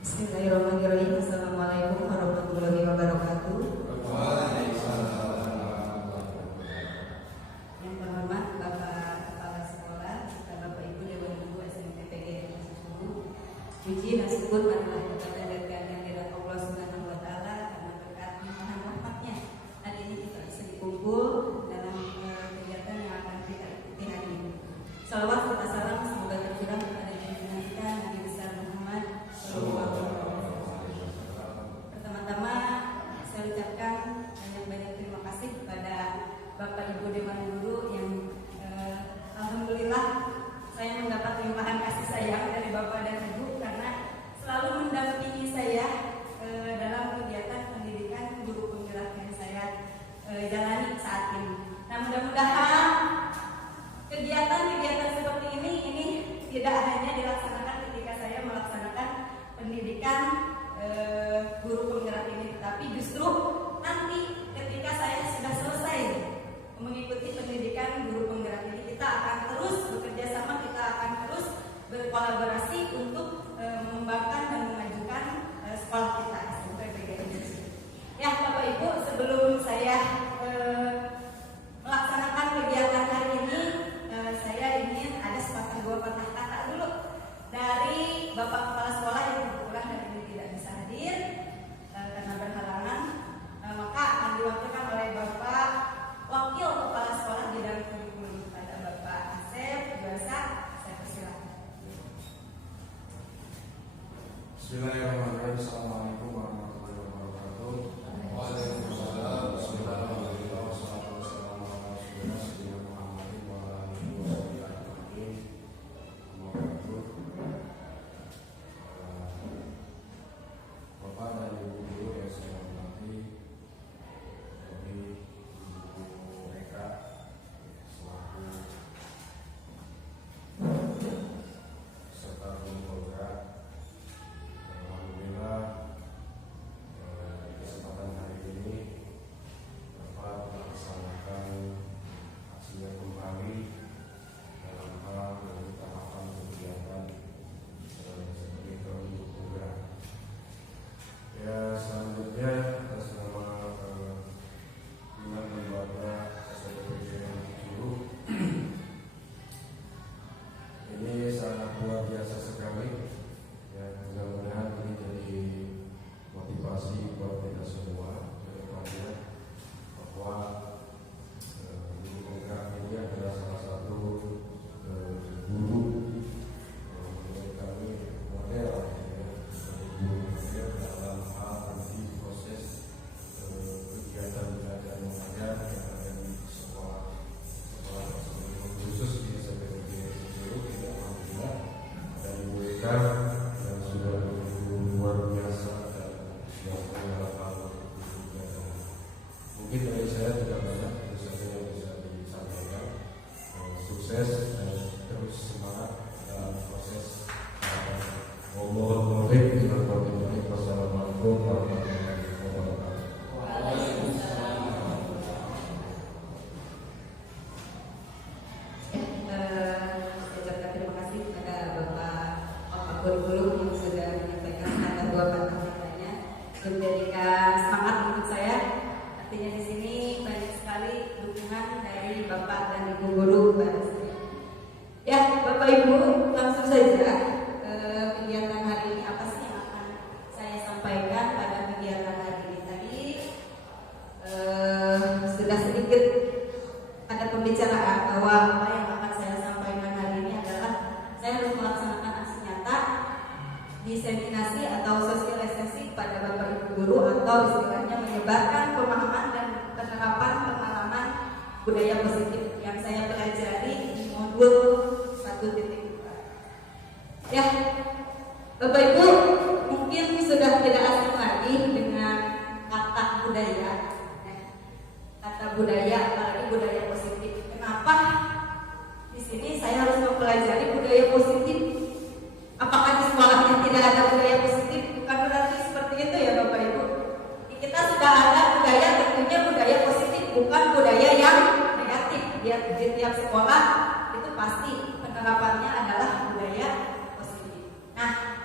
Bismillahirrahmanirrahim. Assalamualaikum warahmatullahi wabarakatuh. Yang terhormat Bapak Kepala Sekolah, Bapak Ibu Dewan Guru SMP PGRI Masuk. Puji dan syukur marilah kita panjatkan kehadirat Allah Subhanahu wa taala karena berkat limpahan rahmatnya hari ini kita bisa dikumpul dalam kegiatan yang akan kita ikuti hari ini. Salawat serta salam semoga tercurah kepada junjungan kita Nabi besar Muhammad sallallahu alaihi wasallam. Pertama-tama saya ucapkan banyak-banyak terima kasih kepada Bapak Ibu Dewan Guru yang alhamdulillah saya mendapat limpahan kasih sayang dari Bapak dan Ibu karena selalu mendampingi saya dalam kegiatan pendidikan guru penggerak yang saya jalani saat ini. Nah, mudah-mudahan kegiatan-kegiatan seperti ini tidak hanya dilaksanakan ketika saya melaksanakan pendidikan guru penggerak ini, tetapi justru nanti ketika saya sudah selesai mengikuti pendidikan guru penggerak ini, kita akan terus bekerja sama, kita akan terus berkolaborasi untuk mengembangkan dan memajukan sekolah kita SMP PGRI. Ya, Bapak Ibu, sebelum saya melaksanakan kegiatan hari ini, saya ingin ada sepatah dua patah kata dulu dari Bapak Kepala Sekolah yang kebetulan hari ini tidak bisa hadir karena berhalangan, maka akan diwakilkan oleh Bapak Wakil Kepala Sekolah Bidang Kurikulum pada Bapak Asep Biasa. Saya persilakan. Bismillahirrahmanirrahim. Assalamualaikum warahmatullahi wabarakatuh. Waalaikumsalam. Bismillahirrahmanirrahim. Wassalatu wassalamu ala rasulillah sayyidina Muhammadin wa ala alihi wa sahbihi ajma'in. Bapak dan Ibu guru yang saya hormati, dari Ibu Eka selaku serta guru penggerak, alhamdulillah kesempatan hari ini dapat melaksanakan aksinya kembali dalam hal dan tahapan kegiatan sebagai guru penggerak. Ya, selanjutnya atas nama dengan lembaga SMP yang 7 ini sangat luar biasa sekali. Ya, mudah-mudahan ini jadi motivasi buat kita semua ke depannya bahwa guru penggerak ini adalah salah satu guru menurut kami model, ya, guru model dalam hal nanti proses kegiatan belajar mengajar yang ada di sekolah tersebut, khusus di SMP PGRI tidak alhamdulillah dan Ibu Eka yang sudah luar biasa dan siapkan dalam hal kegiatan. Mungkin dari saya tidak banyak, itu saja yang bisa disampaikan. Sukses dan terus semangat dalam proses Wassalamualaikum warahmatullahi wabarakatuh. Saya ucapkan terima kasih kepada Bapak Kurikulum yang sudah menyampaikan kata dua patah katanya dan menjadikan semangat untuk saya. Artinya di sini banyak sekali dukungan dari Bapak dan Ibu guru pada saya. Ya, Bapak Ibu, langsung saja kegiatan hari ini apa sih yang akan saya sampaikan pada kegiatan hari ini tadi. Sudah sedikit ada pembicaraan bahwa apa yang akan saya sampaikan hari ini adalah saya harus melaksanakan aksi nyata, diseminasi atau sosialisasi kepada Bapak Ibu guru atau istilahnya menyebarkan pemahaman dan penerapan pengalaman budaya positif yang saya pelajari di modul 1.4. Ya, Bapak Ibu mungkin sudah tidak asing lagi dengan kata budaya. Kata budaya, apalagi budaya positif. Kenapa di sini saya harus mempelajari budaya positif? Apakah di sekolahnya tidak ada budaya positif? Bukan berarti seperti itu ya Bapak Ibu. Kita sudah ada budaya, tentunya budaya positif, bukan budaya yang negatif. Di tiap sekolah itu pasti penerapannya adalah budaya positif. Nah,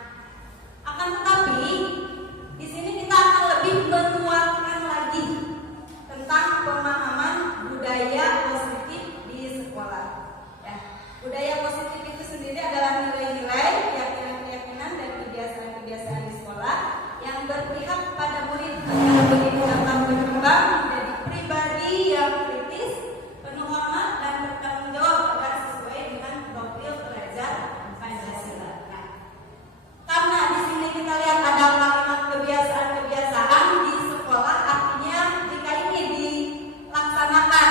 akan tetapi yang berpihak pada murid agar begitu dapat berkembang menjadi pribadi yang kritis, penuh hormat dan bertanggung jawab agar sesuai dengan profil pelajar Pancasila. Nah, karena di sini kita lihat ada kalimat kebiasaan-kebiasaan di sekolah, artinya jika ini dilaksanakan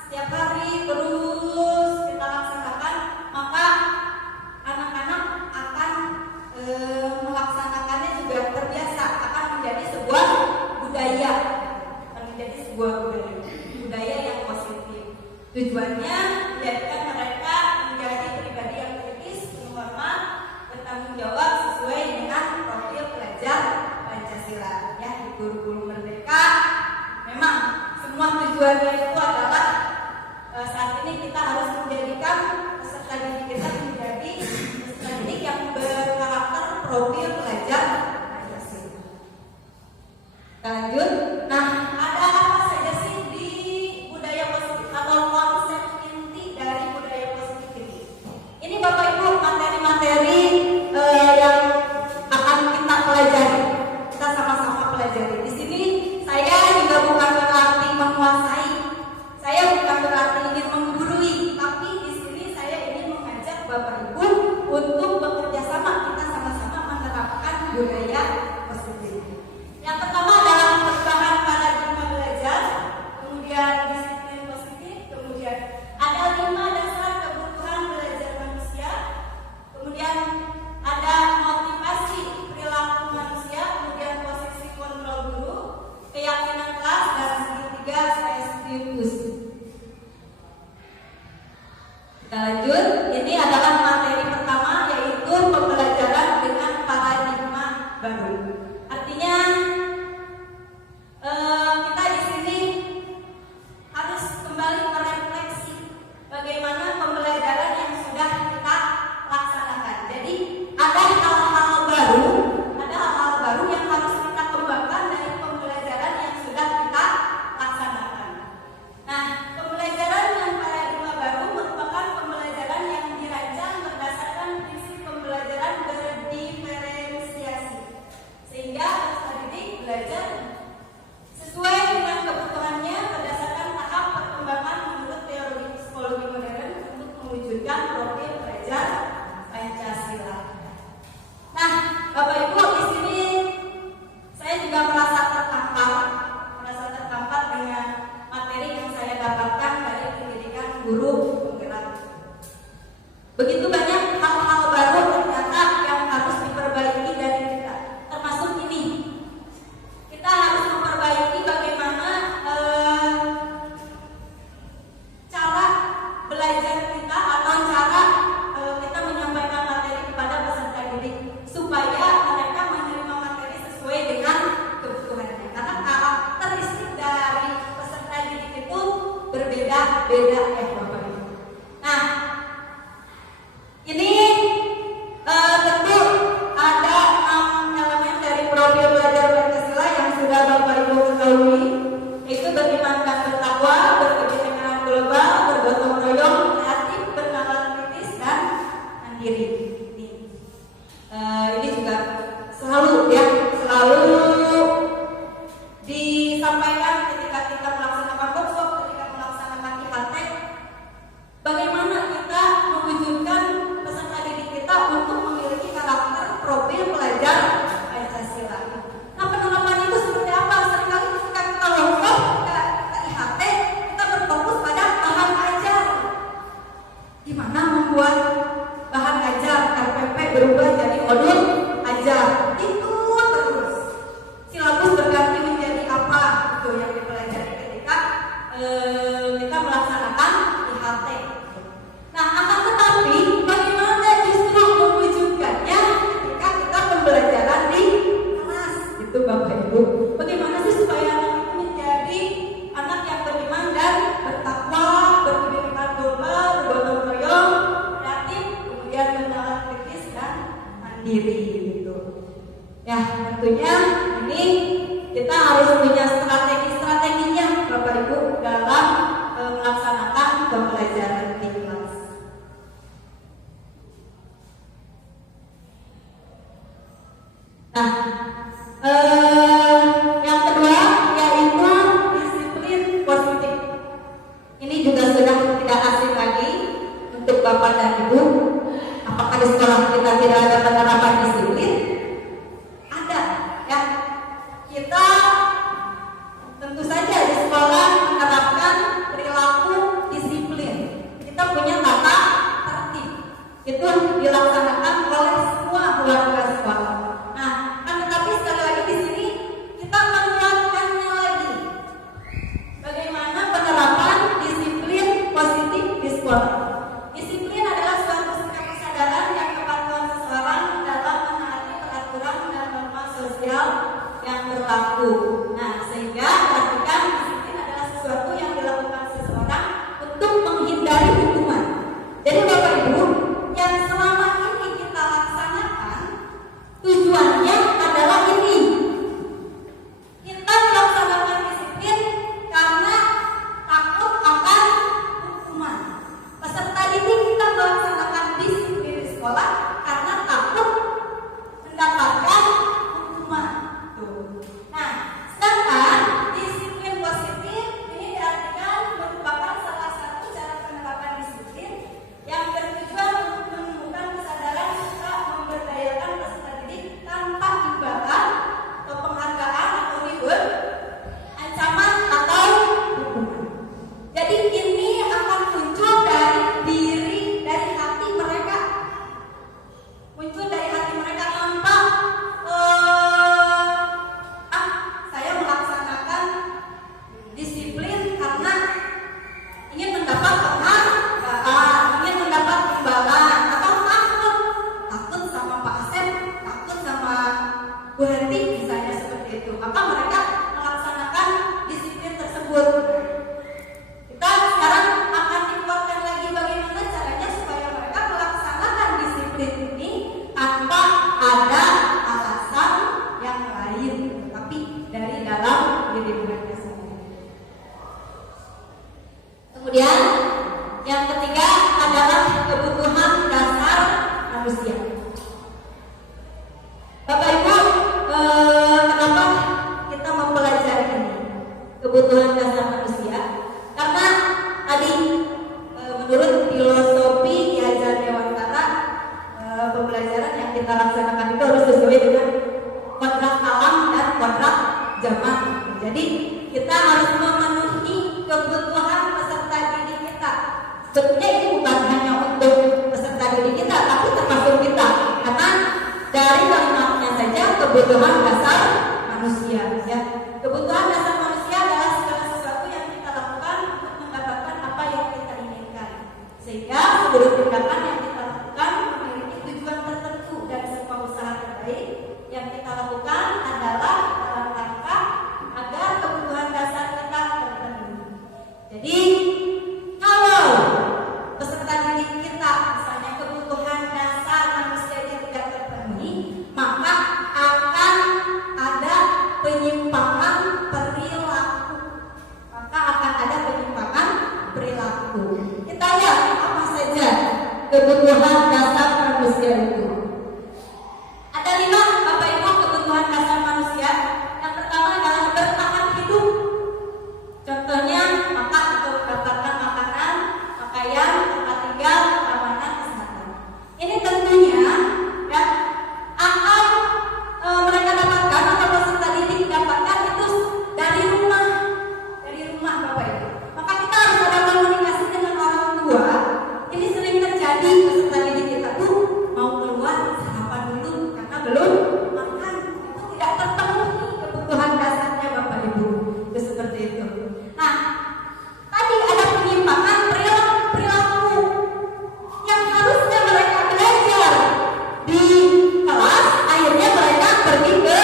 setiap hari terus kita laksanakan, maka anak-anak akan melaksanakannya juga terbiasa, akan menjadi sebuah budaya, budaya yang positif. Tujuannya menjadikan mereka menjadi pribadi yang kritis, penuh hormat, bertanggung jawab sesuai dengan profil pelajar Pancasila. Ya, di kurikulum merdeka memang semua tujuannya itu adalah saat ini kita harus menjadikan peserta didik kita menjadi peserta didik yang berkarakter profil pelajar Pancasila. Lanjut. Nah, ada apa saja sih di budaya positif atau konsep inti dari budaya positif ini? Ini Bapak Ibu materi-materi yang akan kita pelajari. Kita sama-sama pelajari. Di sini saya juga bukan berarti menguasai. Saya bukan berarti ingin menggurui, tapi di sini saya ingin mengajak Bapak Ibu untuk bekerja sama, kita sama-sama menerapkan budaya positif. Yang pertama adalah perubahan paradigma belajar, kemudian disiplin positif, kemudian ada 5 dasar kebutuhan belajar manusia, kemudian ada motivasi perilaku manusia, kemudian posisi kontrol guru, keyakinan kelas, dan segitiga SDUS. Kita lanjut. Ini adalah materi pertama, yaitu pembelajaran dengan paradigma baru. Artinya kita di sini harus kembali merefleksi bagaimana pembelajaran yang sudah kita laksanakan. Jadi ada hal-hal baru yang harus kita kembangkan dari pembelajaran yang sudah kita laksanakan. Nah, pembelajaran dengan paradigma baru merupakan pembelajaran yang dirancang berdasarkan prinsip pembelajaran berdiferensiasi, sehingga peserta didik belajar sesuai dengan kebutuhannya berdasarkan tahap perkembangan menurut teori psikologi modern untuk mewujudkan profil pelajar Pancasila. Nah, Bapak Ibu, di sini saya juga merasa tertampar dengan materi yang saya dapatkan dari pendidikan guru penggerak. Begitu banyak hal-hal baru ternyata yang harus diperbaiki dari kita, termasuk ini. Kita harus memperbaiki bagaimana cara belajar kita atau cara kita menyampaikan materi kepada peserta didik supaya mereka menerima materi sesuai dengan kebutuhannya. Karena karakteristik dari peserta didik itu berbeda-beda ya Bapak Ibu. Nah, ini tentu ada 6 elemen dari profil belajar Pancasila yang sudah Bapak Ibu ketahui, yaitu beriman dan bertakwa, berkebinekaan global, bergotong royong, kreatif, bernalar kritis, dan mandiri. Ini juga selalu disampaikan ketika kita melaksanakan workshop, ketika melaksanakan IHT, bagaimana kita mewujudkan peserta didik kita untuk memiliki karakter profil pelajar Pancasila. Nah, penerapan itu seperti apa? Seringkali ketika kita workshop, kita IHT, kita berfokus pada bahan ajar. Gimana membuat bahan ajar RPP berubah jadi modul ajar? Itu terus. Silabus berganti menjadi apa? Itu yang dipelajari ketika kita melaksanakan IHT. Nah, akan tetapi bagaimana justru mewujudkannya ketika kita pembelajaran di kelas, itu Bapak Ibu. Bagaimana sih supaya anak itu menjadi anak yang beriman dan bertakwa, berkebinekaan global, bergotong royong, kreatif, kemudian bernalar kritis dan mandiri gitu. Ya, tentunya ini kita harus punya strategi-strateginya Bapak Ibu dalam melaksanakan pembelajaran di kelas. Nah, berlaku. Nah, sehingga perhatikan disiplin adalah sesuatu yang dilakukan seseorang untuk menghindari hukuman. Jadi Bapak Ibu, yang selama ini kita laksanakan tujuannya adalah ini. Kita melaksanakan disiplin karena takut akan hukuman. Peserta didik kita melaksanakan disiplin di sekolah karena takut mendapatkan hukuman. Tuh. Nah, sedangkan disiplin positif ini diartikan merupakan salah satu cara penerapan disiplin yang bertujuan untuk menemukan kesadaran serta memberdayakan peserta didik tanpa imbalan atau penghargaan atau reward, ancaman atau hukuman. Jadi ini akan muncul dari hati mereka. Muncul dari hati mereka tanpa saya melaksanakan disiplin karena ingin mendapat penghargaan, ingin mendapat imbalan, atau takut sama Pak Asep, takut sama Bu Heti misalnya seperti itu. Maka mereka melaksanakan disiplin tersebut. Kita sekarang akan dikuatkan lagi bagaimana caranya supaya mereka melaksanakan disiplin ini tanpa ada alasan yang lain, tapi dari dalam diri mereka sendiri. Kemudian yang ketiga adalah kebutuhan dasar manusia. Bapak Ibu, kenapa kita mempelajari ini? Kebutuhan dasar manusia. Karena tadi menurut filosofi Ki Hajar Dewantara, pembelajaran yang kita laksanakan itu harus sesuai dengan kodrat alam dan kodrat zaman. Jadi kita harus memenuhi kebutuhan peserta didik kita. Sebetulnya ini bukan hanya untuk peserta didik kita, tapi termasuk kita. Karena dari kalimatnya saja kebutuhan dasar manusia. Ya, kebutuhan dasar manusia adalah segala sesuatu yang kita lakukan untuk mendapatkan apa yang kita inginkan. Sehingga seluruh tindakan yang kita lakukan memiliki tujuan tertentu, dan semua usaha terbaik yang kita lakukan adalah dalam rangka agar kebutuhan dasar kita terpenuhi. Jadi kalau peserta didik kita misalnya kebutuhan dasar manusianya tidak terpenuhi, maka akan ada penyimpangan perilaku. Kita lihat apa saja kebutuhan dasar manusia itu. Ada 5 Bapak Ibu kebutuhan dasar manusia. Yang pertama adalah bertahan hidup. Contohnya makan atau mendapatkan makanan, pakaian, tempat tinggal, keamanan, kesehatan. Ini tentunya ya akan mereka dapatkan atau peserta didik dapatkan itu dari rumah Bapak Ibu. Maka kita harus ada komunikasi dengan orang tua. Ini sering terjadi peserta didik kita mau keluar sarapan dulu karena belum makan. Itu tidak terpenuhi kebutuhan dasarnya Bapak Ibu. Itu seperti itu. Nah, tadi ada penyimpangan perilaku yang harusnya mereka belajar di kelas, akhirnya mereka pergi ke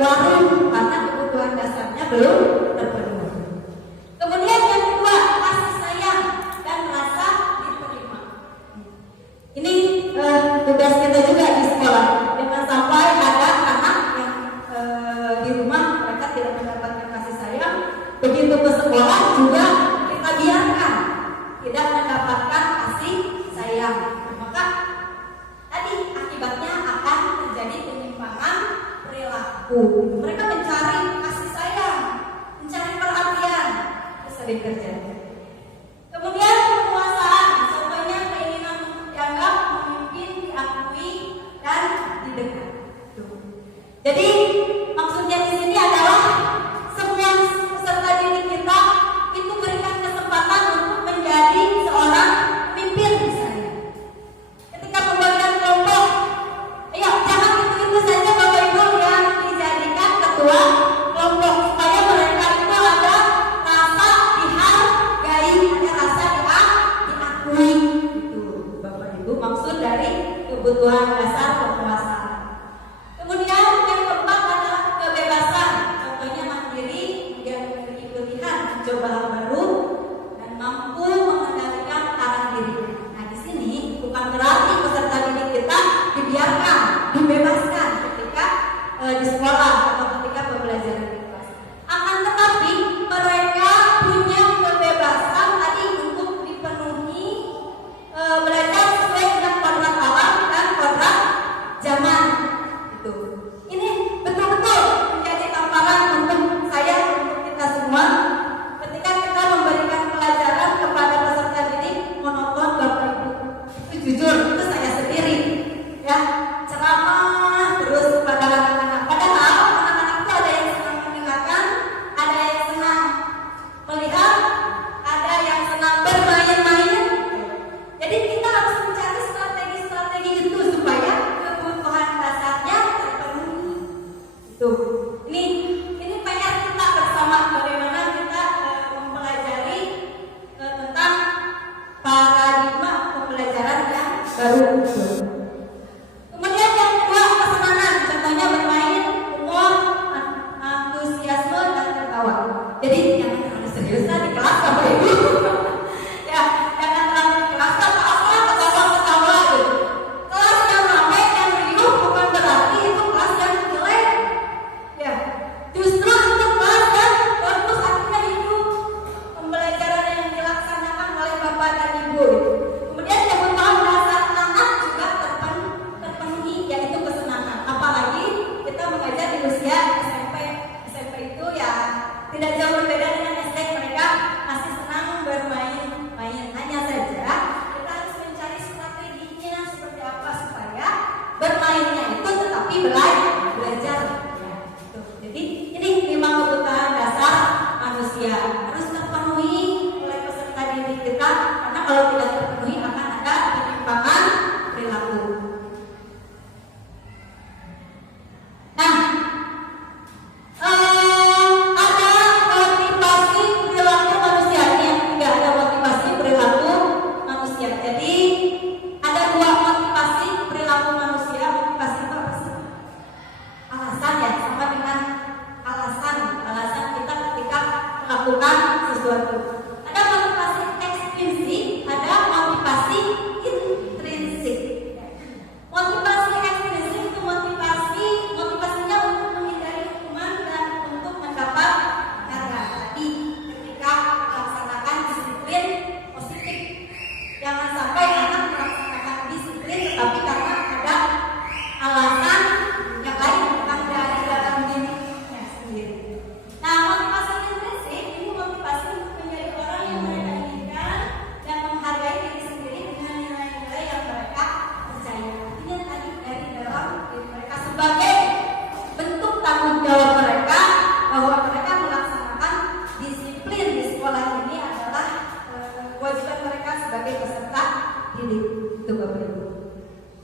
warung karena kebutuhan dasarnya belum terpenuhi. Kemudian yang kedua, kasih sayang dan rasa diterima. Ini tugas kita juga di sekolah. Jangan sampai ada anak yang di rumah mereka tidak mendapatkan kasih sayang, begitu ke sekolah juga kita biarkan tidak mendapatkan kasih sayang. Maka tadi akibatnya akan terjadi penyimpangan perilaku. Mereka mencari kasih sayang, mencari perhatian, itu sering terjadi. Kemudian penguasaan, contohnya keinginan untuk dianggap, memimpin, diakui, dan didengar. Jadi maksudnya di sini adalah semua peserta didik kita itu berikan kesempatan untuk menjadi seorang pemimpin misalnya. Ketika pembagian kelompok, ayo jangan itu saja Bapak Ibu yang dijadikan ketua kelompok, supaya mereka itu ada rasa dihargai, ada rasa diakui. Itu Bapak Ibu maksud dari kebutuhan dasar kekuasaan. Kemudian yang keempat adalah Ini betul-betul menjadi tamparan untuk saya, untuk kita semua. Ketika kita memberikan pelajaran kepada peserta didik monoton, Bapak Ibu, itu jujur itu saya sendiri, ya, ceramah terus kepada anak-anak. Padahal anak-anak itu ada yang senang mendengarkan, ada yang senang melihat, ada yang senang bermain-main. Jadi kita harus mencari strategi-strategi itu supaya kebutuhan dasarnya terpenuhi. Itu. Ini PR kita bersama, bagaimana kita mempelajari tentang paradigma pembelajaran yang baru. Kemudian yang kedua, kesenangan, contohnya bermain, humor, antusiasme dan tertawa. Jadi jangan terlalu serius di kelas Bapak Ibu. Ya, jangan terlalu di kelas ketawa gitu. Kelas yang ramai, yang riuh bukan berarti itu kelas yang jelek. Ya, justru itu kelas yang bagus, artinya hidup, pembelajaran yang dilaksanakan oleh Bapak dan Ibu. Kemudian kebutuhan dasar anak juga terpenuhi, yaitu kesenangan. Apalagi kita mengajar di usia SMP. SMP itu ya tidak jauh berbeda dengan SD. Mereka masih senang bermain-main. Hanya saja kita harus mencari strateginya seperti apa supaya bermainnya itu tetapi belajar. Ya, gitu. Jadi ini 5 kebutuhan dasar manusia harus terpenuhi oleh peserta didik kita, karena kalau tidak terpenuhi akan ada penyimpangan perilaku. Nah, ada motivasi perilaku manusia. Ini yang ketiga, ada motivasi perilaku manusia. Jadi ada 2 motivasi perilaku manusia. Motivasi itu apa sih? Alasan, ya, sama dengan alasan kita ketika melakukan sesuatu. Ada motivasi ekstrinsik, ada motivasi intrinsik. Motivasi ekstrinsik itu motivasinya untuk menghindari hukuman dan untuk mendapat penghargaan. Tadi ketika melaksanakan disiplin positif, jangan sampai anak melaksanakan disiplin tetapi karena ada alasan yang lain, bukan dari dalam dirinya sendiri. Nah, motivasi intrinsik ini motivasi untuk menjadi orang yang mereka inginkan dan menghargai diri sendiri dengan nilai-nilai yang mereka percaya. Ini tadi dari dalam diri mereka sebagai bentuk tanggung jawab mereka bahwa mereka melaksanakan disiplin di sekolah ini adalah kewajiban mereka sebagai peserta didik. Itu Bapak Ibu.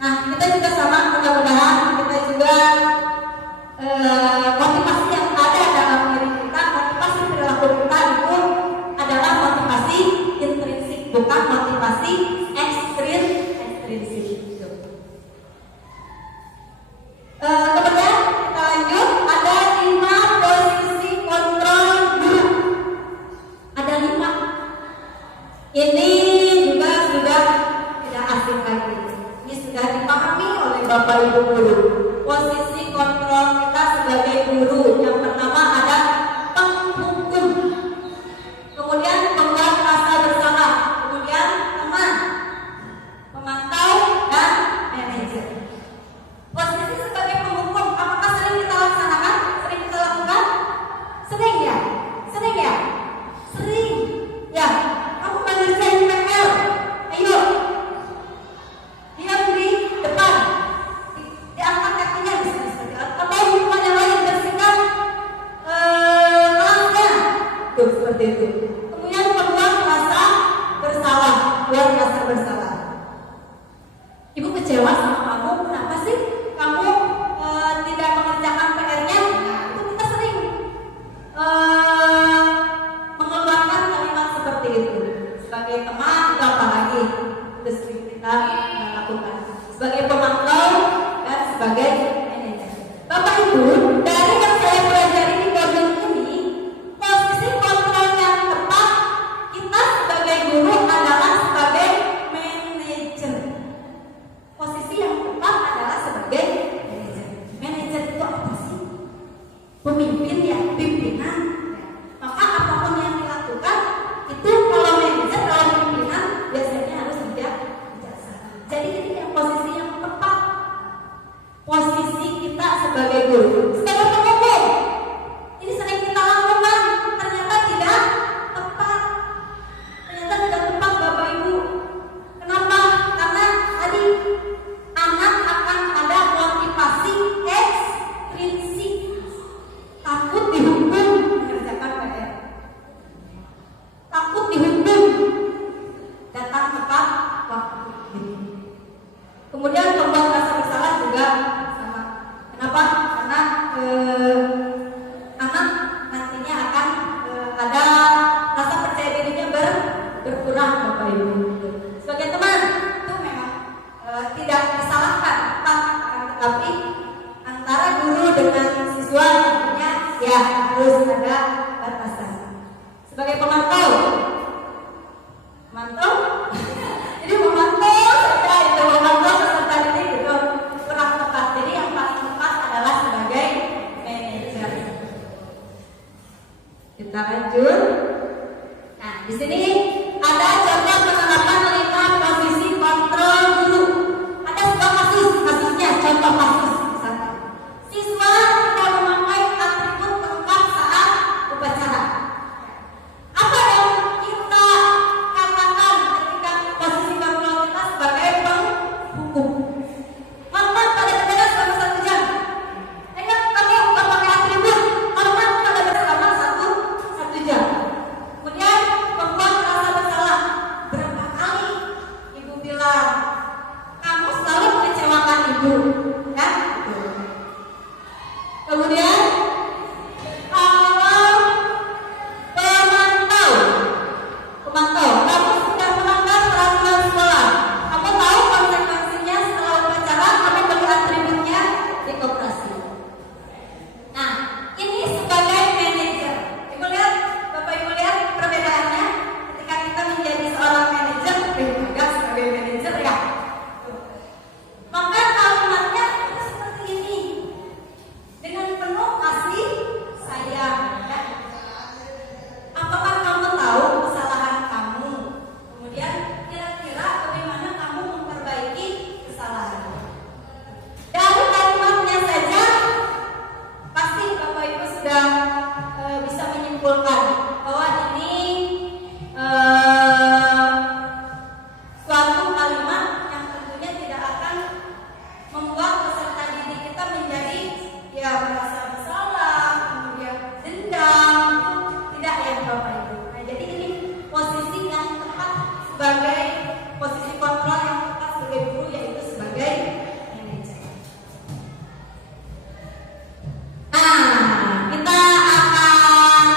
Nah, kita juga sama, mudah-mudahan kita juga motivasi yang ada dalam diri kita, motivasi perilaku kita itu adalah motivasi intrinsik, bukan motivasi ekstrinsik. Gitu. Kemudian kita lanjut, ada 5 posisi kontrol guru. Ada 5. Ini juga sudah tidak asing lagi. Ini sudah dipahami oleh Bapak Ibu guru. Posisi kontrol kita sebagai guru, yang pertama ada penghukum, kemudian pembuat rasa bersalah, kemudian teman, pemantau, dan manajer. Posisi sebagai penghukum, apakah sering kita laksanakan? Sering kita lakukan? Sering ya? Sering ya? Sering. Ya, kamu mengerjain PR. Ayo. Diam di depan. Diangkat kakinya, bisa atau hubungan yang lain, bersihkan sebagai guru, sebagai pemimpin. Ini sering kita lakukan, ternyata tidak tepat. Ternyata tidak tepat Bapak Ibu. Kenapa? Karena tadi anak akan ada motivasi ekstrinsik, takut dihukum mengerjakan PR, takut dihukum datang tepat waktu. Kemudian membuat rasa bersalah juga sama. Kenapa? Karena anak nantinya akan ada rasa percaya dirinya berkurang Bapak Ibu. Sebagai teman itu memang tidak disalahkan, tetapi antara guru dengan siswa tentunya ya harus ada batasan. Sebagai pemantau, jadi memantau saja itu memantau peserta didik itu kurang tepat. Jadi yang paling tepat adalah sebagai manajer. Kita lanjut. Nah, di sini ada contoh penerapan 5 posisi kontrol guru. Ada sebuah kasusnya, contoh kasus. Satu, siswa tidak memakai atribut lengkap saat upacara. Apa yang kita katakan ketika posisi kontrol kita sebagai penghukum? Hormat pada bendera selama 1 jam. Ingat kami bukan pakai atribut. Hormat pada bendera selama 1 jam. Kemudian membuat rasa bersalah. Berapa kali ibu bilang kamu selalu mengecewakan ibu, kan? Kemudian kalau pemantau, kamu sudah melanggar peraturan sekolah. Kamu tahu konsekuensinya setelah upacara kamu beli atributnya di koperasi. Nah, ini sebagai manajer. Ibu lihat, Bapak Ibu lihat perbedaannya ketika kita menjadi seorang manajer juga sebagai manajer ya. Maka kalimatnya itu seperti ini. Dengan penuh kasih sayang ya. Apakah kamu tahu kesalahan kamu? Kemudian kira-kira bagaimana kamu memperbaiki kesalahan? Dari kalimatnya saja pasti Bapak Ibu sudah bisa menyimpulkan bahwa ini suatu kalimat yang tentunya tidak akan membuat peserta didik kita menjadi ya merasa bersalah, kemudian dendam, tidak ya Bapak Ibu. Nah, jadi ini posisi yang tepat sebagai posisi kontrol yang tepat sebagai guru, yaitu sebagai manajer. Nah, kita akan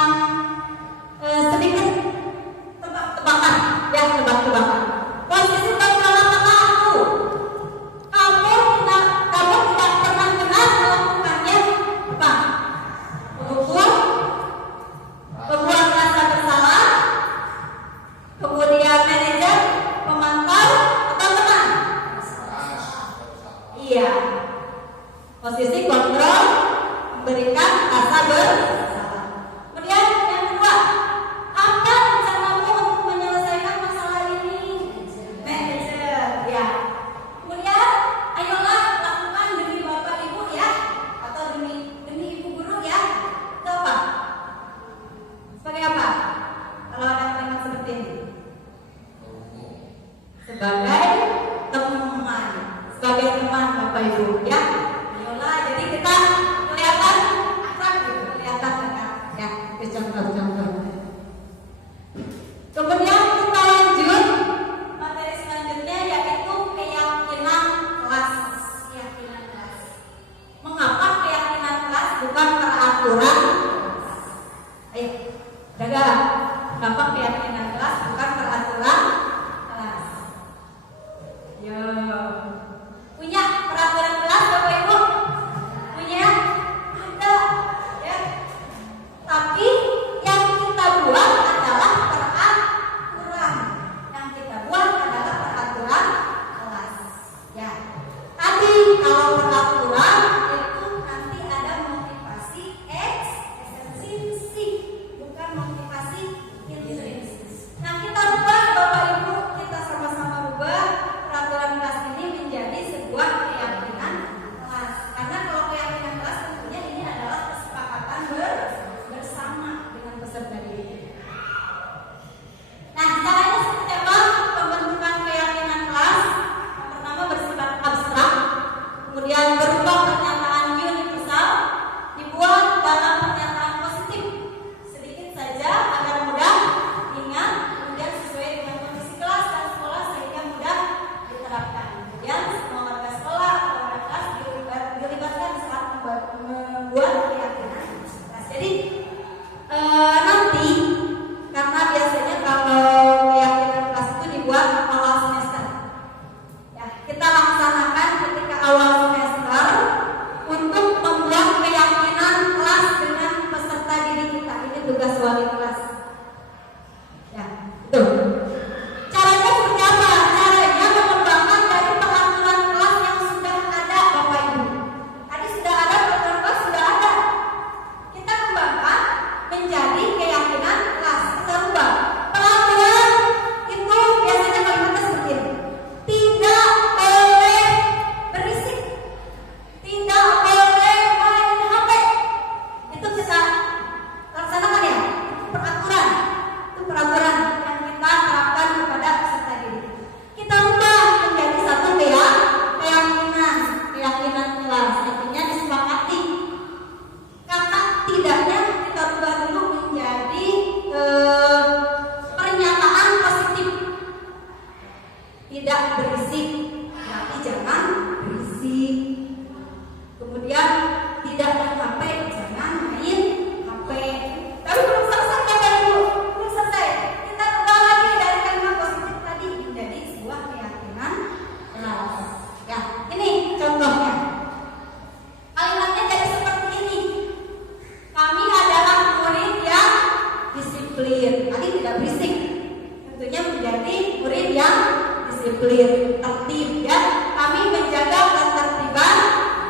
disiplin, tertib ya. Kami menjaga ketertiban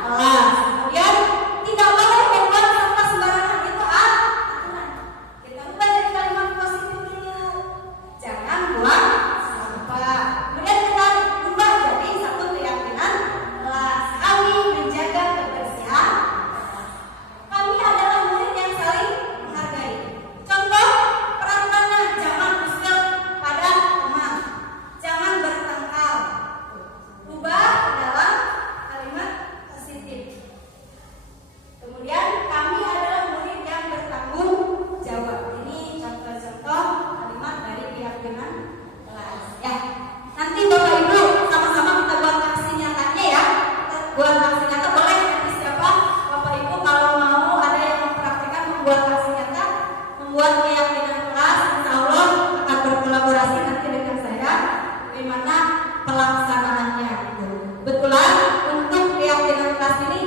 kelas. Kemudian tidak boleh membuat sampah sembarangan, itu aturan. Kita ubah dari kalimat positif dulu. Jangan buang sampah. Kemudian kita ubah jadi satu keyakinan kelas. Kami menjaga kebersihan kelas. Kami adalah murid yang saling menghargai. Contoh perantaranya, jangan usil pada teman, jangan bertengkar. Ubah ke dalam kalimat positif. Kemudian kami adalah murid yang bertanggung jawab. Ini contoh-contoh kalimat dari keyakinan kelas. Ya, nanti Bapak Ibu sama-sama kita buat aksi nyatanya ya. Kita buat aksi nyata boleh nanti siapa Bapak Ibu kalau mau ada yang mempraktikkan membuat aksi nyata, membuat keyakinan kelas, insya Allah akan berkolaborasi nanti dengan saya bagaimana pelaksanaannya. Kebetulan untuk keyakinan kelas ini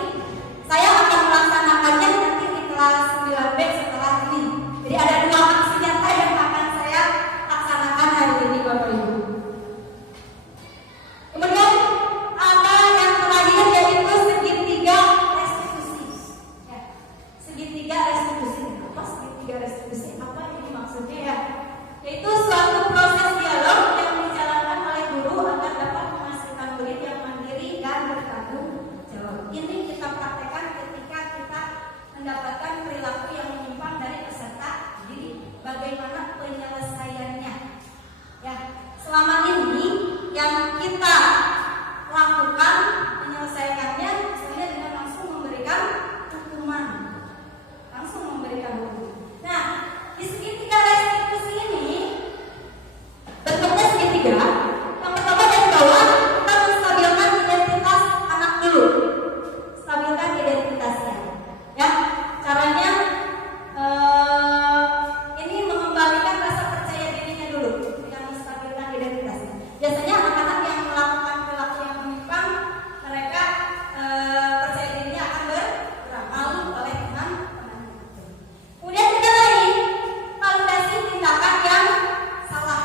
saya akan melaksanakannya nanti di kelas 9B setelah ini. Jadi ada 2 aksi nyata yang akan saya laksanakan hari ini Bapak Ibu. Kemudian ada yang terakhir yaitu segitiga restitusi. Ya, segitiga restitusi. Apa segitiga restitusi? Apa ini maksudnya ya? Yaitu suatu proses dialog yang dijalankan oleh guru agar dapat menghasilkan murid yang mandiri dan bertanggung jawab. Ini kita praktekkan ketika kita mendapatkan perilaku yang menyimpang dari peserta didik. Bagaimana penyelesaiannya? Ya, selama ini yang kita lakukan menyelesaikannya sebenarnya dengan langsung memberikan hukuman. Langsung memberikan hukuman. Nah, di segitiga restitusi ini bentuknya segitiga. Yang pertama dari bawah kita menstabilkan identitas anak dulu. Stabilkan identitasnya. Ya, caranya ini mengembalikan rasa percaya dirinya dulu dengan menstabilkan identitasnya. Biasanya anak-anak yang melakukan perilaku yang menyimpang, mereka percaya dirinya akan berkurang, malu oleh teman-teman. Kemudian kita lagi validasi tindakan yang salah.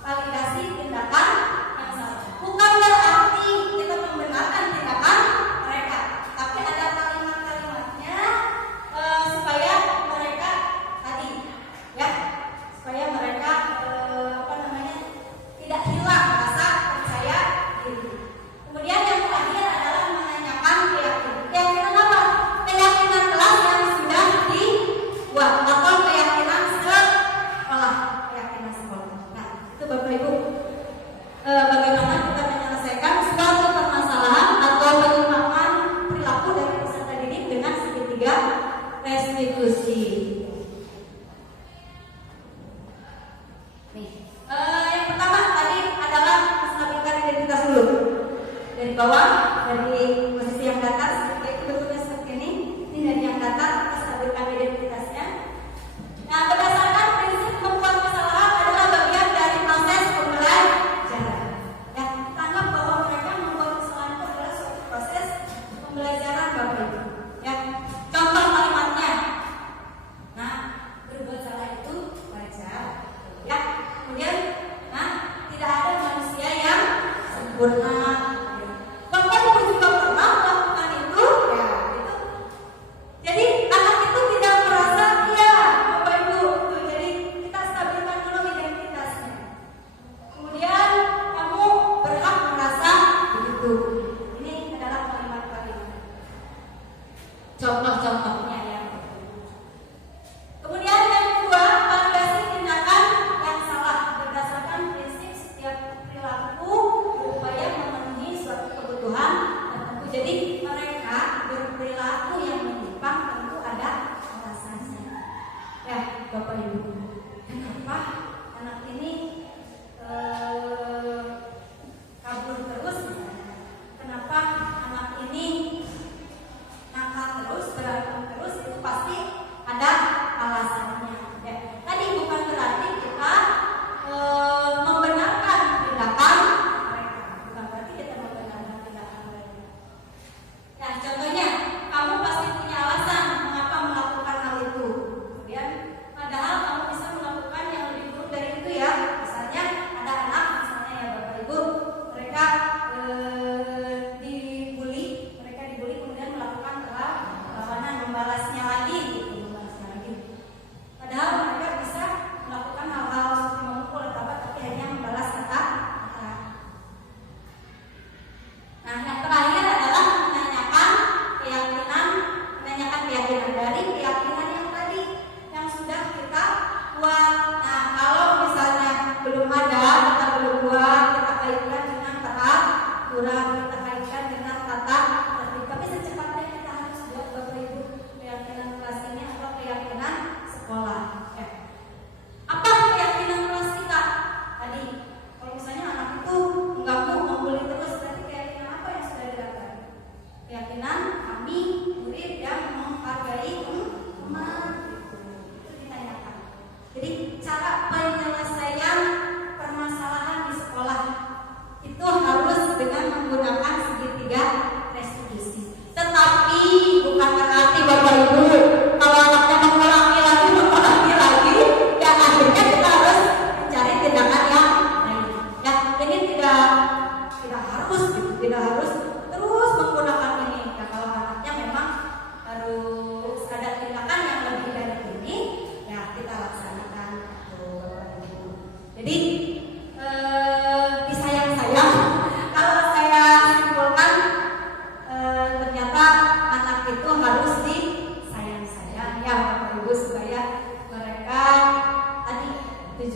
Validasi tindakan yang salah. Bukan berarti kita membenarkan tindakan mereka, tapi ada kalimat-kalimatnya supaya mereka tadi, ya, supaya mereka tidak hilang rasa percaya diri. Kemudian yang terakhir adalah menanyakan keyakinan. Keyakinan apa? Keyakinan kelas yang sudah dibuat atau keyakinan sekolah. Keyakinan sekolah. Nah, itu Bapak Ibu. Bagaimana kita menyelesaikan suatu permasalahan atau penyimpangan perilaku dari peserta didik dengan segitiga restitusi. Nih, yang pertama tadi adalah menstabilkan identitas dulu. Dari bawah, dari posisi yang datar, seperti itu bentuknya seperti ini. Ini dari yang datar, kita stabilkan identitasnya. Nah, berdasarkan prinsip membuat kesalahan adalah bagian dari proses pembelajaran. Ya, kita anggap bahwa mereka membuat kesalahan itu adalah suatu proses pembelajaran Bapak Ibu. Ya, contoh kalimatnya.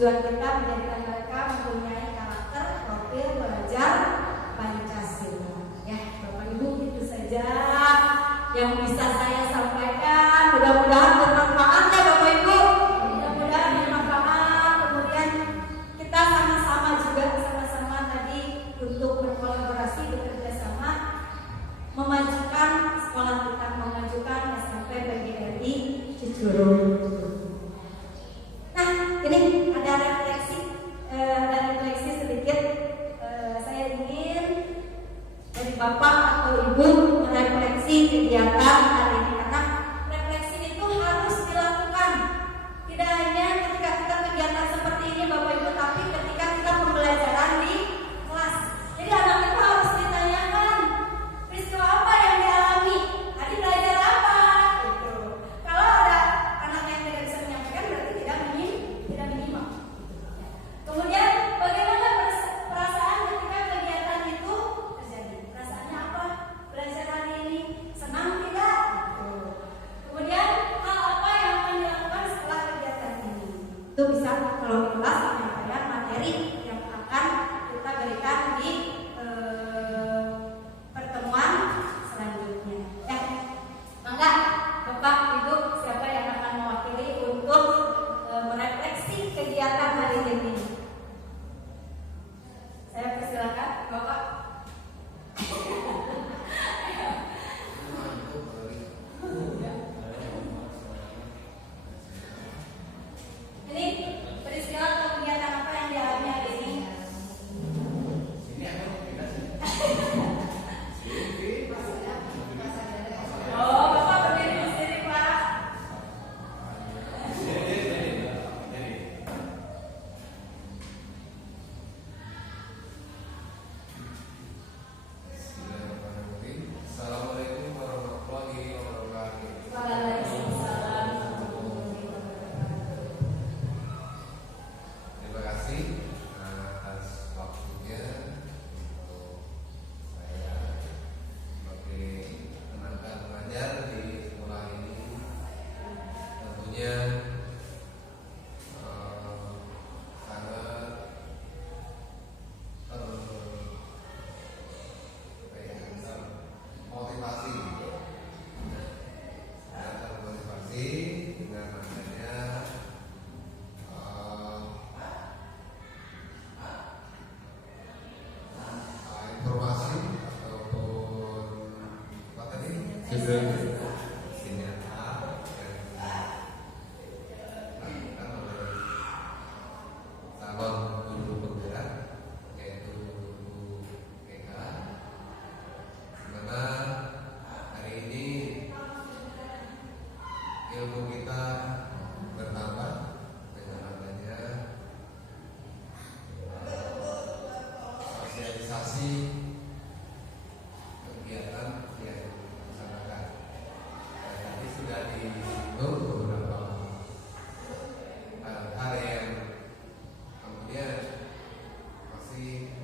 Tujuan kita menjadikan mereka mempunyai karakter, profil, belajar Pancasila. Ya, Bapak Ibu, itu saja yang bisa saya sampaikan. Mudah-mudahan bermanfaat ya Bapak Ibu. Mudah-mudahan bermanfaat. Kemudian kita sama-sama tadi untuk berkolaborasi, bekerja sama, memajukan sekolah kita, memajukan SMP PGRI Cicurug. Nah, ini ada refleksi sedikit. Saya ingin dari Bapak atau Ibu merefleksi kegiatan hari ini, karena refleksi itu harus dilakukan. Tidak hanya ketika kita kegiatan seperti ini Bapak Ibu, tapi ketika kita pembelajaran di kelas. Jadi anak itu harus ditanyakan peristiwa apa yang dialami, tadi belajar apa gitu. Kalau ada anak yang tidak bisa menyampaikan, berarti tidak menyimak. Kemudian bagaimana perasaan ketika kegiatan itu terjadi? Perasaannya apa? Belajar hari ini senang tidak? Gitu. Kemudian hal apa yang akan dilakukan setelah kegiatan ini? Itu bisa kalau di kelas penyampaian materi yang akan kita berikan di pertemuan selanjutnya. Ya, mangga Bapak Ibu, siapa yang akan mewakili untuk merefleksi kegiatan hari ini? Saya persilakan Bapak. Ini peristiwa atau kegiatan apa yang dialami hari ini? Oh, Bapak berdiri di sini, Pak. Assalamualaikum warahmatullahi wabarakatuh. Waalaikumsalam. Terima kasih atas waktunya untuk saya sebagai tenaga pengajar di sekolah ini. Tentunya sangat termotivasi dengan adanya informasi ataupun apa tadi sinyal yang dilakukan oleh calon guru penggerak, yaitu guru PK, di mana hari ini ilmu kita bertambah dengan adanya sosialisasi kegiatan yang dilaksanakan. Dan tadi sudah disinggung beberapa hal yang kemudian masih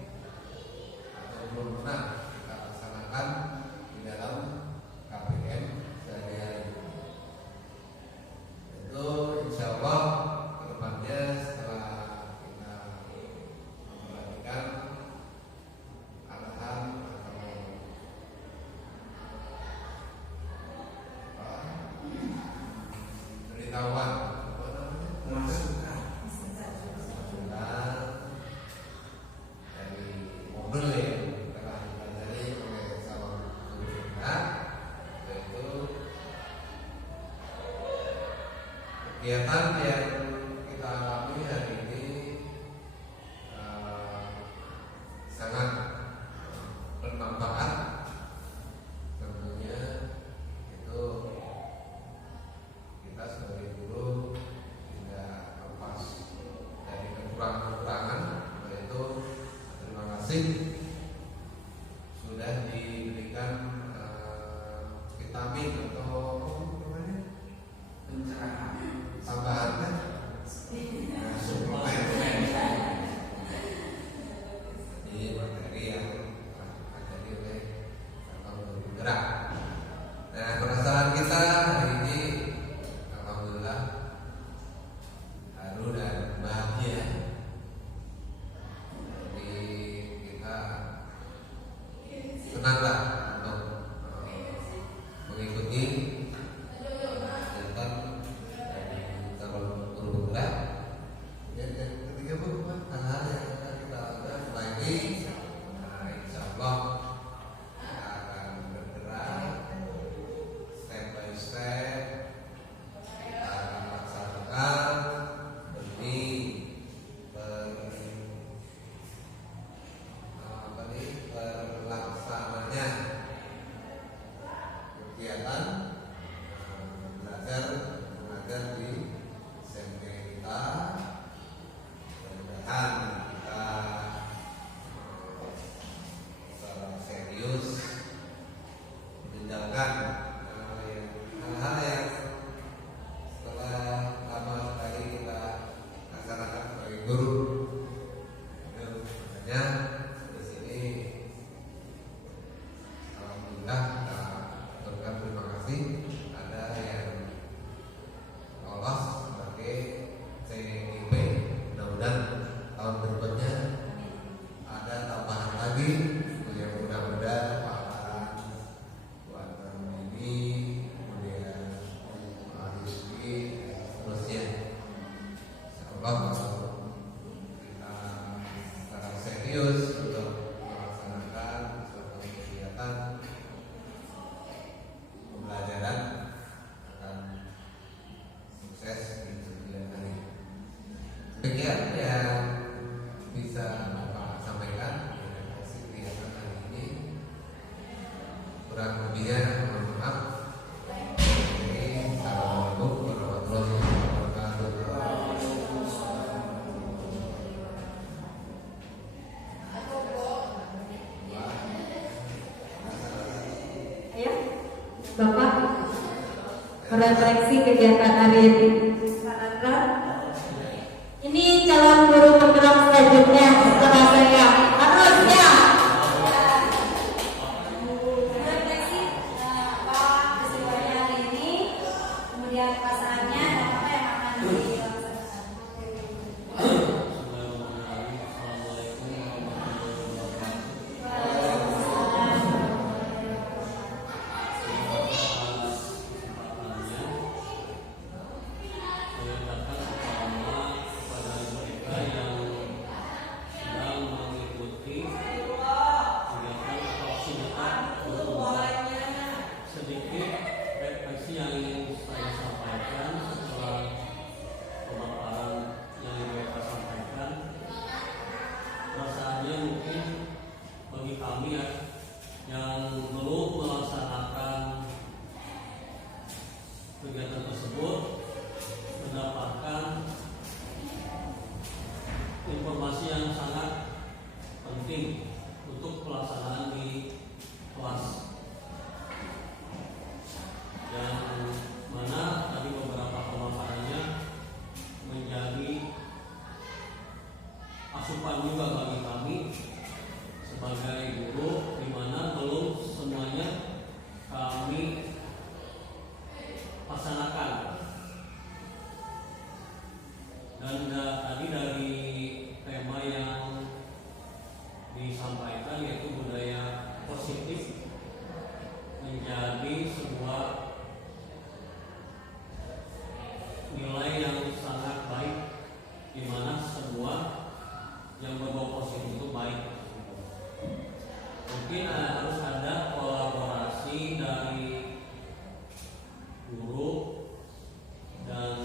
atau belum pernah kita laksanakan di dalam KPM sehari-hari. Itu insya Allah kedepannya setelah kita memperhatikan arahan atau beritahuan masukan dari modul yang telah dipelajari oleh calon guru kita, yaitu kegiatan yang kita alami hari ini sangat bermanfaat. Tentunya itu kita sebagai guru tidak lepas dari kekurangan, yaitu terima kasih sudah diberikan vitamin atau apa namanya, pencerahan tambahan kan merefleksi kegiatan hari ini. Ini calon guru penggerak selanjutnya setelah saya harusnya merefleksi apa peristiwanya hari ini, kemudian perasaannya dan apa yang akan dilaksanakan. Kegiatan tersebut mendapatkan informasi yang sangat penting untuk pelaksanaan di kelas, yang mana tadi beberapa pemaparannya menjadi asupan juga bagi kami sebagai guru, di mana belum semuanya kami laksanakan. Dan tadi dari tema yang disampaikan yaitu budaya positif menjadi sebuah nilai yang sangat baik, di mana semua yang berbau positif itu baik. Mungkin harus ada kolaborasi dari guru dan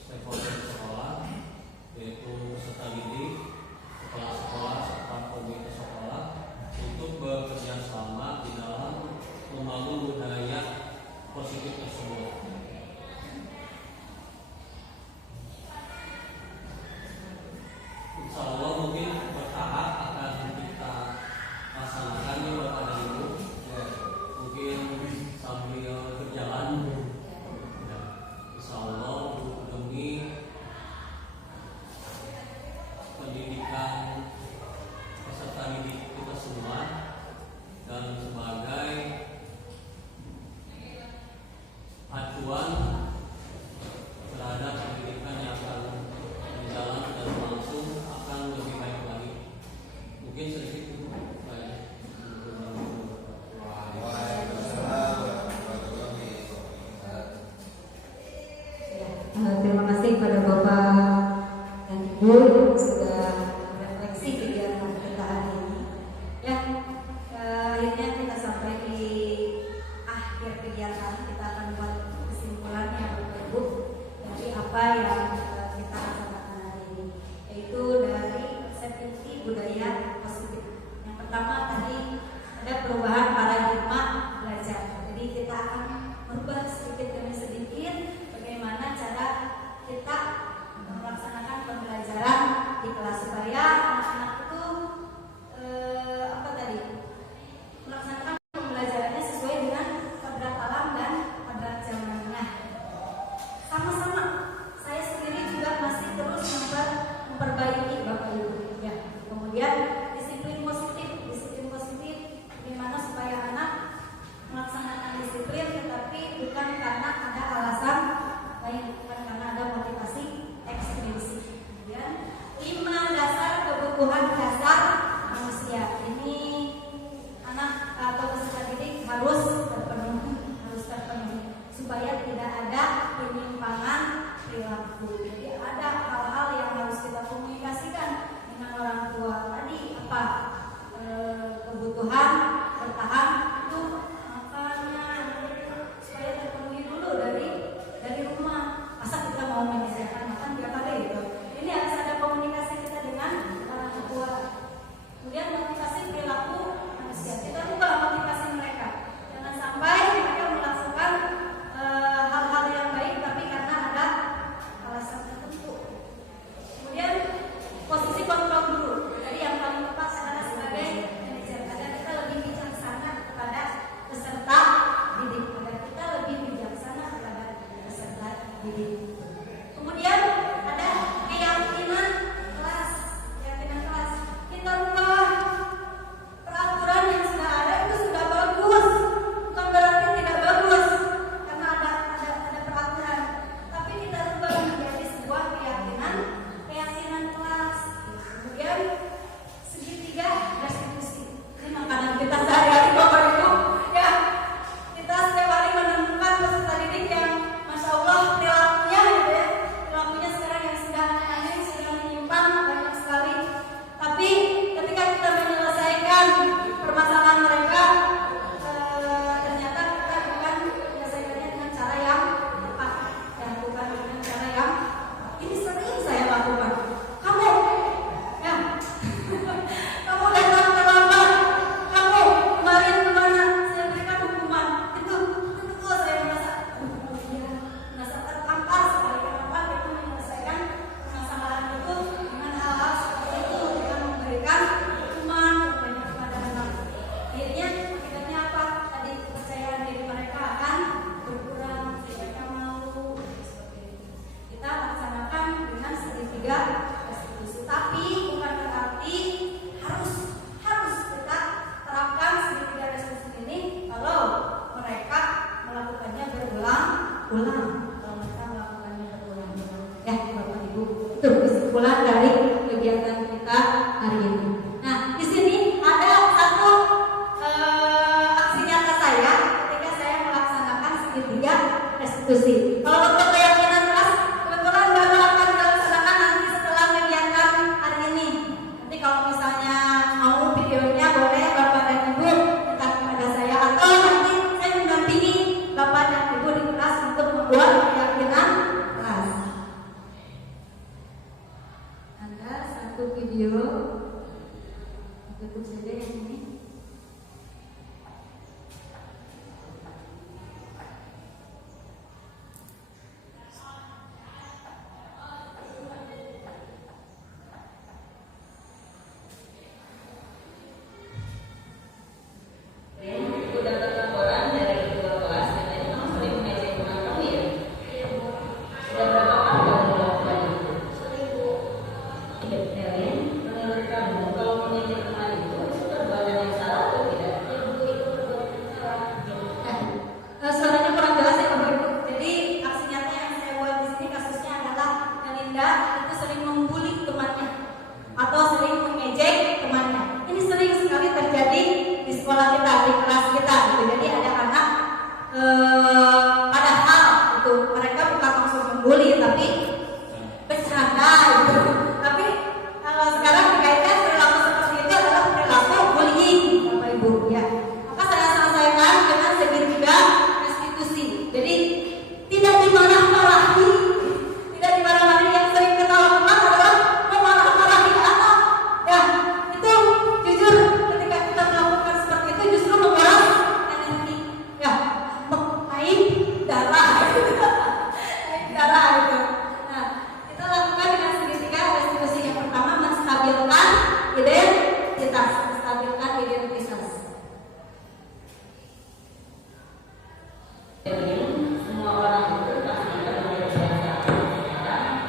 stakeholder sekolah, yaitu peserta didik, kepala sekolah serta komite sekolah, untuk bekerja sama di dalam membangun budaya positif tersebut. Insya Allah mungkin bertahap akan kita laksanakan ya Bapak dan Ibu. Mungkin sambil berjalan, ya, insya Allah demi pendidikan peserta didik kita semua dan sebagai acuan terhadap pendidikan yang akan berjalan dan langsung akan lebih baik lagi. Mungkin sedikit itu banyak. Terima kasih kepada Bapak dan Ibu yang sudah merefleksi kegiatan kita hari ini. Ya, akhirnya kita sampai di akhir kegiatan. Kita akan buat kesimpulannya Bapak Ibu dari apa yang kita laksanakan hari ini, yaitu dari persepsi budaya positif. Yang pertama tadi ada perubahan paradigma belajar. Jadi kita akan merubah sedikit demi sedikit bagaimana cara kita melaksanakan pembelajaran di kelas supaya anak-anak itu melaksanakan pembelajarannya sesuai dengan kodrat alam dan kodrat zamannya. Sama-sama saya sendiri juga masih terus memperbaiki Bapak Ibu. Ya. Kemudian disiplin positif bagaimana supaya anak melaksanakan disiplin tetapi bukan karena ada alasan lain, bukan karena ada motivasi ekstrinsik. Kemudian 5 dasar kebutuhan dasar manusia. Ini anak atau peserta didik harus terpenuhi supaya tidak ada penyimpangan perilaku. Jadi ada hal-hal yang harus kita komunikasikan dengan orang tua. Tadi apa kebutuhan bertahan itu makanya supaya terpenuhi dulu dari rumah. Masa kita mau menyediakan makan tiap hari gitu. Ini harus ada komunikasi kita dengan orang tua. Kemudian motivasi perilaku manusia. Kita ubah motivasi mereka. Jangan sampai mereka melakukan hal-hal yang baik tapi karena ada alasan didik. Kemudian ada keyakinan kelas. Kita rubah peraturan yang sudah ada itu sudah bagus, bukan berarti tidak bagus karena ada peraturan, tapi kita rubah menjadi sebuah keyakinan kelas. Kemudian segitiga restitusi. Ini makanan kita sehari-hari Bapak Ibu. Ya, kita setiap hari menemukan peserta didik yang Masya Allah perilakunya gitu ya. Perilakunya sekarang yang sudah aneh, sudah menyimpang banyak sekali. Tapi ketika kita menyelesaikan permasalahan mereka, ternyata kita bukan menyelesaikannya dengan cara yang tepat, dan bukan dengan cara yang ini sering saya lakukan. Kamu, ya, kamu datang terlambat. Kamu kemarin kemana? Saya berikan hukuman. Itu saya merasa tertampar sekali. Kenapa kita menyelesaikan permasalahan itu dengan hal-hal seperti itu, dengan memberikan hukuman kepada anak. Akhirnya akibatnya apa? Tadi kepercayaan diri mereka akan berkurang, mereka malu seperti itu. Kita laksanakan dengan segitiga restitusi, tapi bukan berarti harus kita terapkan segitiga restitusi ini kalau mereka melakukannya berulang-ulang. Kalau mereka melakukannya berulang-ulang, ya Bapak Ibu, itu kesimpulan dari kegiatan kita hari ini. Nah, di sini ada satu aksi nyata saya ketika saya melaksanakan segitiga restitusi. Kalau untuk keyakinan kelas, kebetulan baru akan dilaksanakan nanti setelah kegiatan hari ini. Nanti kalau misalnya mau videonya boleh Bapak dan Ibu minta kepada saya, atau nanti saya mendampingi Bapak dan Ibu di kelas untuk membuat keyakinan kelas. Ada satu video, tutup saja yang ini. Suaranya kurang jelas ya Bapak Ibu. Jadi aksi nyata yang saya buat di sini kasusnya adalah Melinda itu sering membuli temannya atau sering mengejek temannya. Ini sering sekali terjadi di sekolah kita, di kelas kita. Gitu. Jadi ada anak padahal itu mereka bukan langsung membuli tapi bercanda gitu. Tapi kalau sekarang dikaitkan perilaku seperti itu adalah perilaku bullying Bapak Ibu ya. Maka saya selesaikan dengan segitiga restitusi. Jadi tidak dimarah-marahi, yang sering kita lakukan adalah memarah-marahi anak. Ya, itu jujur ketika kita melakukan seperti itu justru menguras energi. Ya, aib darah, aib darah itu. Nah, kita lakukan dengan segitiga restitusi. Yang pertama menstabilkan identitas. Semua orang itu pasti akan menyelesaikan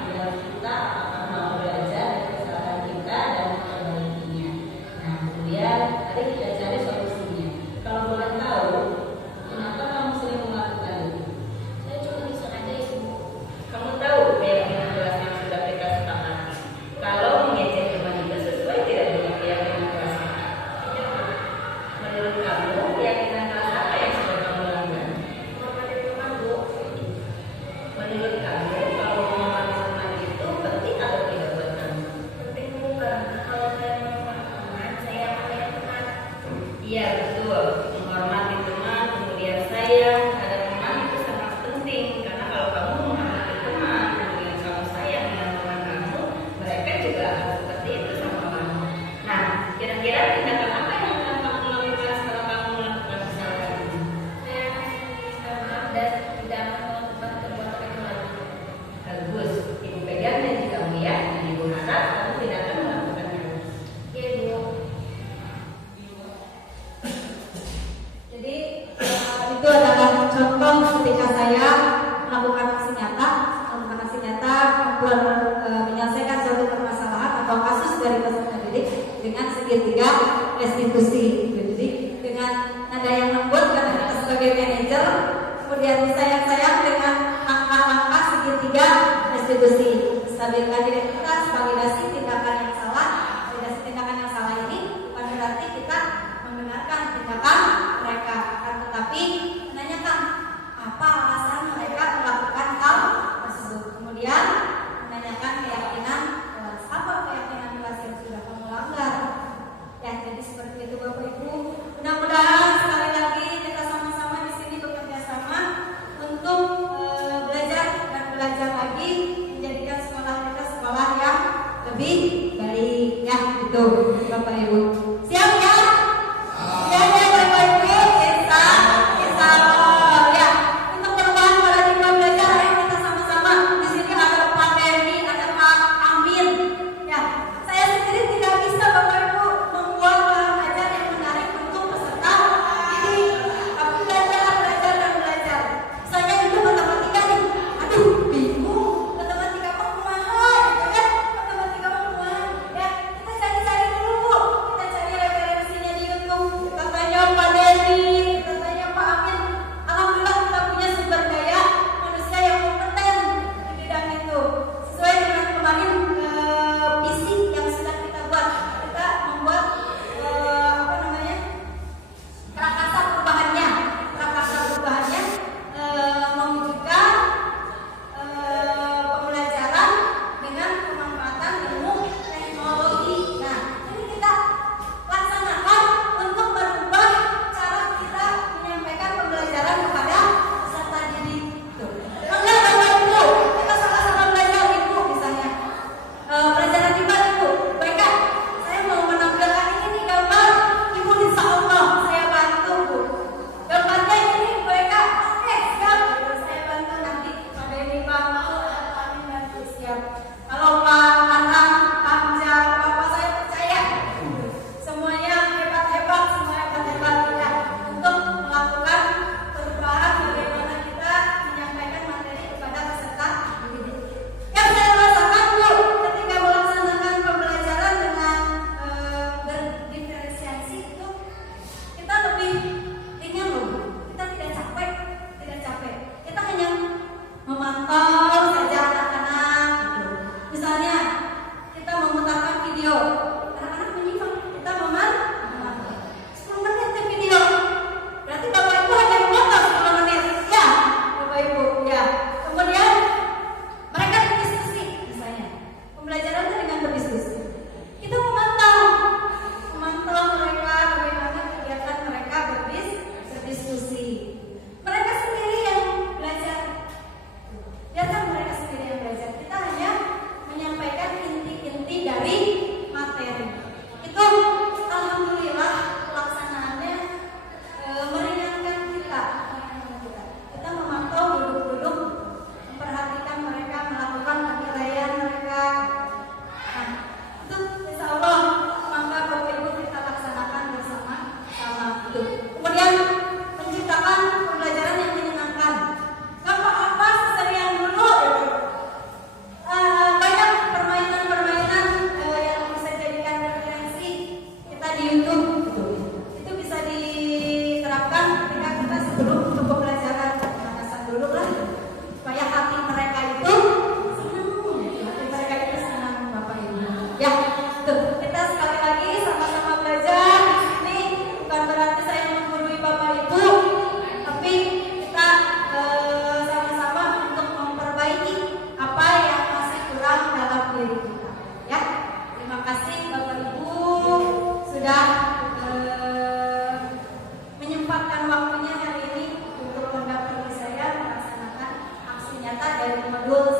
biar kita akan mau belajar dari kesalahan kita dan memperbaikinya. Nah, kemudian tadi kita cari solusinya. Kalau boleh tahu, kenapa kamu sering melakukan itu? Saya cuma bisa aja Ibu. Kamu tahu keyakinan kelas yang sudah kita sepakati. Kalau mengejek teman itu sesuai tidak dengan keyakinan kelas kita? Menurut kamu, keyakinan kelas apa yang sudah kamu lakukan? Menurut kamu, kalau menghormati teman itu penting atau tidak buat kamu? Penting bukan. Kalau saya menghormati teman, saya akan sayang teman. Iya betul, menghormati teman, kemudian sayang terhadap teman itu sangat penting. Karena kalau kamu menghormati teman, kemudian kamu sayang dengan teman kamu, mereka juga akan seperti itu sama kamu. Nah, kira-kira tindakan apa yang akan kamu lakukan setelah kamu melakukan kesalahan ini? Saya akan minta maaf dan tidak akan melakukan perbuatan itu lagi. segitiga restitusi. Jadi dengan nada yang lembut karena kita sebagai manajer, kemudian disayang-sayang dengan angka-angka segitiga restitusi. Stabilkan diri kita, validasi tindakan yang salah. Validasi tindakan yang salah ini bukan berarti kita membenarkan tindakan mereka, akan tetapi menanyakan apa alasan mereka melakukan hal tersebut. Kemudian menanyakan keyakinan kelas, apa keyakinan kelas yang sudah kamu langgar. Ya, jadi seperti itu Bapak Ibu. Mudah-mudahan sekali lagi kita sama-sama di sini bekerja sama untuk belajar dan belajar lagi, menjadikan sekolah kita sekolah yang lebih baik. Ya, gitu Bapak Ibu. Siap ya? Siap ya Bapak Ibu? Insya Allah. Ya, untuk perubahan paradigma belajar, ayo kita sama-sama. Di sini ada Pak Dewi, ada Pak Amin. Ya, saya sendiri tidak bisa Bapak Ibu membuat bahan ajar yang menarik untuk peserta ini. Tapi belajar dan belajar. Misalnya itu matematika nih, aduh bingung. Matematika apa kumaha, gitu kan? Matematika apa kumaha? Ya, kita cari-cari dulu Bu. Kita cari referensinya di YouTube. Kita tanya Pak Dewi, kita tanya Pak Amin. Alhamdulillah kita punya sumber daya manusia yang kompeten di bidang itu. Sesuai dengan kemarin visi yang sudah kita buat, kita membuat prakarsa perubahannya mewujudkan pembelajaran dengan pemanfaatan ilmu teknologi. Nah, ini kita laksanakan untuk merubah cara kita menyampaikan pembelajaran kepada peserta didik. Enggak Bapak Ibu, kita sama-sama belajar Ibu misalnya. Pelajaran IPA Ibu, baiklah. Saya mau menampilkan ini nih gambar. Ibu insya Allah saya bantu Bu. Gambarnya ini baiklah. Oke siap. Saya bantu nanti. Pak Dewi, Pak Mahfud, Pak Amin bantu siap. Kalau Pak Anang, Pak Hamzah, Bapak saya percaya semuanya hebat-hebat, semua hebat-hebat ya, untuk melakukan perubahan bagaimana kita menyampaikan materi kepada peserta didik. Yang saya rasakan Bu, ketika melaksanakan pembelajaran dengan berdiferensiasi itu, kita lebih ringan loh Bu. Kita tidak capek. Kita hanya memantau saja anak-anak gitu. Misalnya kita memutarkan video, anak-anak menyimak, kita memantau 10 menit di video. Berarti Bapak Ibu hanya memotong 10 menit. Ya, Bapak Ibu, ya. Kemudian mereka berdiskusi misalnya. Pembelajarannya dengan berdiskusi. Kita memantau mereka bagaimana kegiatan mereka berdiskusi. Mereka sendiri yang belajar. Biarkan mereka sendiri yang belajar. Kita hanya menyampaikan inti-inti dari materi. Itu alhamdulillah pelaksanaannya meringankan kita. Kita memantau duduk-duduk, memperhatikan mereka, melakukan penilaian mereka. Nah, itu insya Allah maka Bapak Ibu kita laksanakan bersama-sama itu. Kemudian menciptakan pembelajaran yang menyenangkan. Gak apa-apa seserian dulu. Banyak permainan-permainan yang bisa jadikan referensi kita di YouTube. Itu bisa diterapkan ketika kita sebelum untuk pembelajaran. Pemanasan dulu lah supaya hati mereka itu senang, Bapak Ibu. Ya, tuh kita sekali lagi sama-sama belajar di sini. Bukan berarti saya menggurui Bapak Ibu, tapi kita sama-sama untuk memperbaiki apa yang masih kurang dalam diri kita. Ya, terima kasih Bapak Ibu sudah menyempatkan waktunya hari ini untuk mendampingi saya melaksanakan aksi nyata dari modul